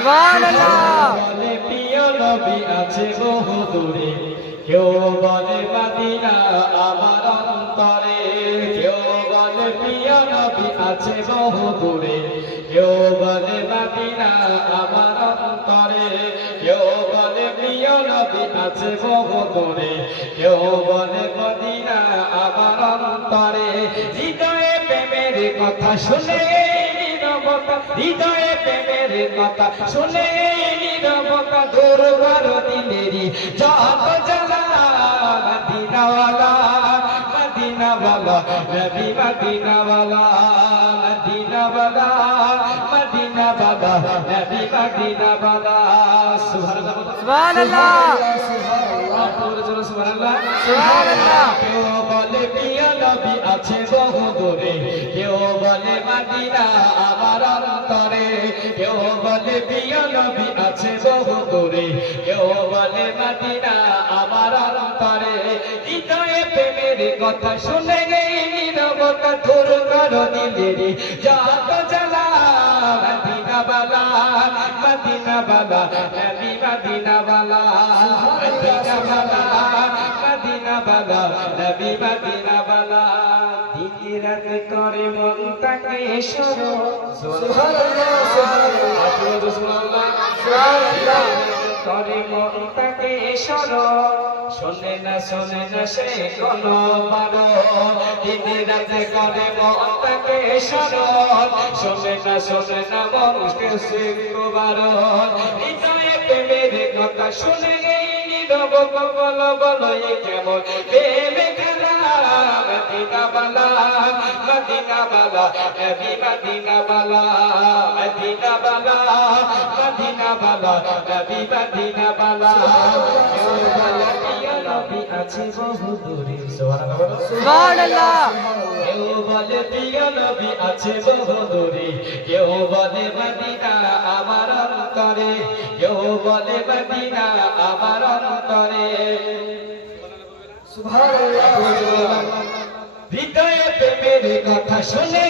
সুবহানাল্লাহ। বলে প্রিয় নবী আছে বহু দূরে, কেউ বলে মদিনা আমার অন্তরে। কেউ বলে প্রিয় নবী আছে বহু দূরে, কেউ বলে মদিনা আমার অন্তরে। কেউ বলে প্রিয় নবী আছে বহু দূরে, কেউ বলে মদিনা আমার অন্তরে। হৃদয়ে প্রেমের কথা শুনে নীরবতা, হৃদয়ে প্রেমের কথা শুনে নীরবতা দূর করো দিলেরি যত জ্বালা। মদিনাওয়ালা মদিনাওয়ালা নবী মদিনাওয়ালা, মদিনাওয়ালা মদিনাওয়ালা নবী মদিনাওয়ালা। সুবহানাল্লাহ সুবহানাল্লাহ। সুবহানাল্লাহ সুবহানাল্লাহ। কেউ বলে প্রিয় নবী আছে বহু দূরে, কেউ বলে মদিনা আমার অন্তরে। কেউ বলে প্রিয় নবী আছে বহু দূরে, কেউ বলে মদিনা আমার অন্তরে। হৃদয়ে প্রেমের কথা শুনে নীরবতা দূর করো দিলেরি যত জ্বালা। মদিনাওয়ালা মদিনাওয়ালা নবী মদিনাওয়ালা, মদিনাওয়ালা মদিনাওয়ালা নবী মদিনাওয়ালা। দিন রাত করে মন তাকে স্মরণ। সুবহানাল্লাহ সুবহানাল্লাহ সুবহানাল্লাহ। করে মন তাকে স্মরণ, শোনে না সে কোনো বারণ। দিন রাত করে মন তাকে স্মরণ, শোনে না মনকে সে বারণ। হৃদয়ে প্রেমের কথা শুনে নীরবতা বলো বলো এ কেমন প্রেমে খেলা। মদিনাওয়ালা মদিনাওয়ালা নবী মদিনাওয়ালা, মদিনাওয়ালা মদিনাওয়ালা নবী মদিনাওয়ালা। কেউ বলে প্রিয় নবী আছে বহু দূরে। সুবহানাল্লাহ। কেউ বলে প্রিয় নবী আছে বহু দূরে, কেউ বলে মদিনা আমার অন্তরে। কেউ বলে মদিনা আমার অন্তরে। সুবহানাল্লাহ। হৃদয়ে প্রেমের কথা শুনে